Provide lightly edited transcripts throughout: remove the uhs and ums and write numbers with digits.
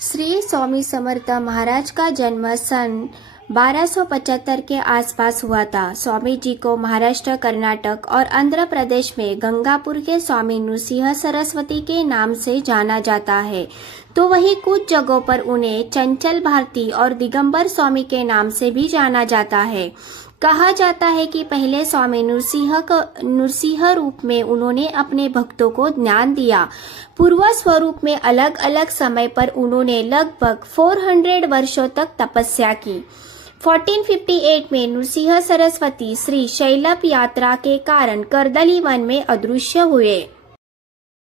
श्री स्वामी समर्थ महाराज का जन्म सन 1275 के आसपास हुआ था। स्वामी जी को महाराष्ट्र, कर्नाटक और आंध्र प्रदेश में गंगापुर के स्वामी नृसिंह सरस्वती के नाम से जाना जाता है, तो वहीं कुछ जगहों पर उन्हें चंचल भारती और दिगंबर स्वामी के नाम से भी जाना जाता है। कहा जाता है कि पहले स्वामी नृसिंह रूप में उन्होंने अपने भक्तों को ज्ञान दिया। पूर्व स्वरूप में अलग अलग समय पर उन्होंने लगभग 400 वर्षों तक तपस्या की। 1458 में नृसिंह सरस्वती श्री शैलप यात्रा के कारण करदली वन में अदृश्य हुए।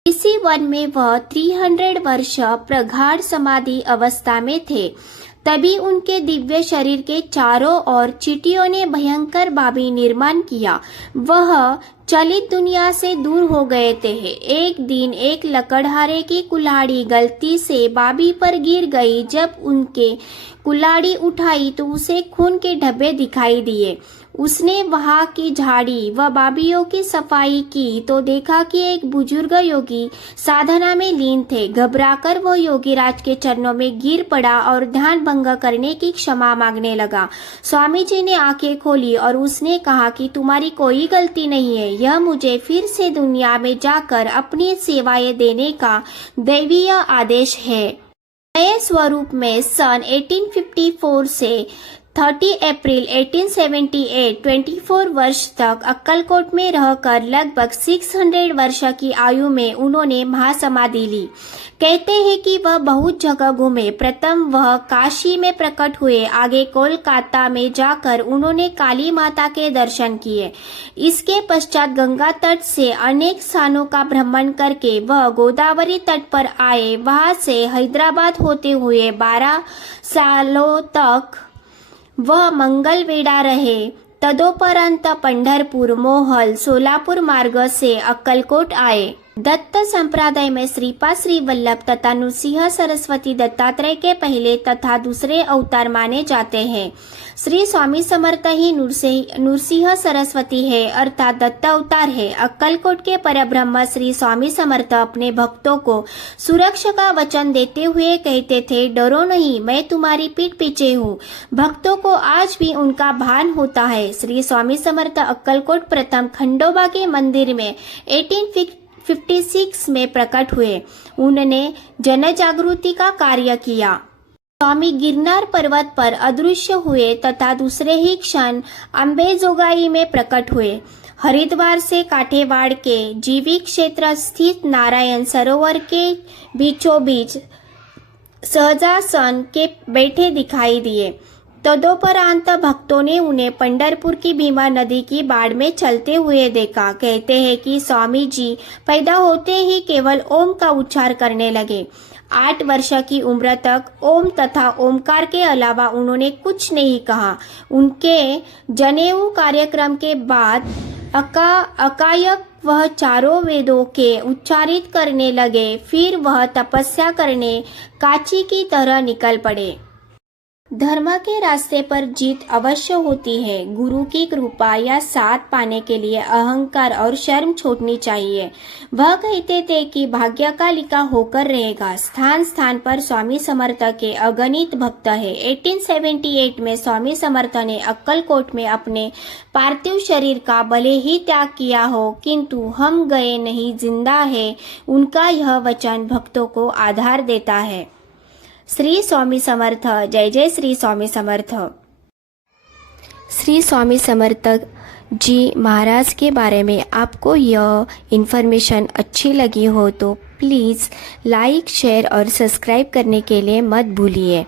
इसी वन में वह 300 वर्ष प्रगाढ़ समाधि अवस्था में थे। तभी उनके दिव्य शरीर के चारों ओर चींटियों ने भयंकर बाबी निर्माण किया। वह चलित दुनिया से दूर हो गए थे। एक दिन एक लकड़हारे की कुल्हाड़ी गलती से बाबी पर गिर गई। जब उनके कुल्हाड़ी उठाई तो उसे खून के धब्बे दिखाई दिए। उसने वहां की झाड़ी व बाबियों की सफाई की तो देखा कि एक बुजुर्ग योगी साधना में लीन थे। घबराकर वो योगीराज के चरणों में गिर पड़ा और ध्यान भंग करने की क्षमा मांगने लगा। स्वामी जी ने आंखें खोली और उसने कहा कि तुम्हारी कोई गलती नहीं है, यह मुझे फिर से दुनिया में जाकर अपनी सेवाएं देने का दैवीय आदेश है। नए स्वरूप में सन 1854 से 30 अप्रैल 1878 24 वर्ष तक अक्कलकोट में रहकर लगभग 600 वर्ष की आयु में उन्होंने महासमाधि ली। कहते हैं कि वह बहुत जगह घूमे। प्रथम वह काशी में प्रकट हुए, आगे कोलकाता में जाकर उन्होंने काली माता के दर्शन किए। इसके पश्चात गंगा तट से अनेक स्थानों का भ्रमण करके वह गोदावरी तट पर आए। वहां से हैदराबाद होते हुए 12 सालों तक वह मंगलवेढा रहे। तदोपरांत पंढरपुर, मोहल, सोलापुर मार्ग से अक्कलकोट आए। दत्त संप्रदाय में श्रीपाद श्री वल्लभ तथा नृसिंह सरस्वती दत्तात्रेय के पहले तथा दूसरे अवतार माने जाते हैं। श्री स्वामी समर्थ ही नृसिंह सरस्वती है, अर्थात दत्त अवतार है। अक्कलकोट के परब्रह्म श्री स्वामी समर्थ अपने भक्तों को सुरक्षा का वचन देते हुए कहते थे, डरो नहीं, मैं तुम्हारी पीठ पीछे हूँ। भक्तों को आज भी उनका भान होता है। श्री स्वामी समर्थ अक्कलकोट प्रथम खंडोबा के मंदिर में 1856 में प्रकट हुए। उन्होंने जन जागृति का कार्य किया। स्वामी गिरनार पर्वत पर अदृश्य हुए तथा दूसरे ही क्षण अंबेजोगाई में प्रकट हुए। हरिद्वार से काठेवाड़ के जीवी क्षेत्र स्थित नारायण सरोवर के बीचों बीच सहजासन के बैठे दिखाई दिए। तदोपरांत भक्तों ने उन्हें पंढरपुर की भीमा नदी की बाढ़ में चलते हुए देखा। कहते हैं कि स्वामी जी पैदा होते ही केवल ओम का उच्चार करने लगे। 8 वर्ष की उम्र तक ओम तथा ओमकार के अलावा उन्होंने कुछ नहीं कहा। उनके जनेऊ कार्यक्रम के बाद अकायक वह चारों वेदों के उच्चारित करने लगे। फिर वह तपस्या करने काची की तरह निकल पड़े। धर्म के रास्ते पर जीत अवश्य होती है। गुरु की कृपा या साथ पाने के लिए अहंकार और शर्म छोड़नी चाहिए। वह कहते थे कि भाग्य का लिखा होकर रहेगा। स्थान स्थान पर स्वामी समर्थ के अगणित भक्त है। 1878 में स्वामी समर्थ ने अक्कलकोट में अपने पार्थिव शरीर का भले ही त्याग किया हो, किंतु हम गए नहीं, जिंदा है। उनका यह वचन भक्तों को आधार देता है। श्री स्वामी समर्थ। जय जय श्री स्वामी समर्थ। श्री स्वामी समर्थ जी महाराज के बारे में आपको यह इन्फॉर्मेशन अच्छी लगी हो तो प्लीज़ लाइक, शेयर और सब्सक्राइब करने के लिए मत भूलिए।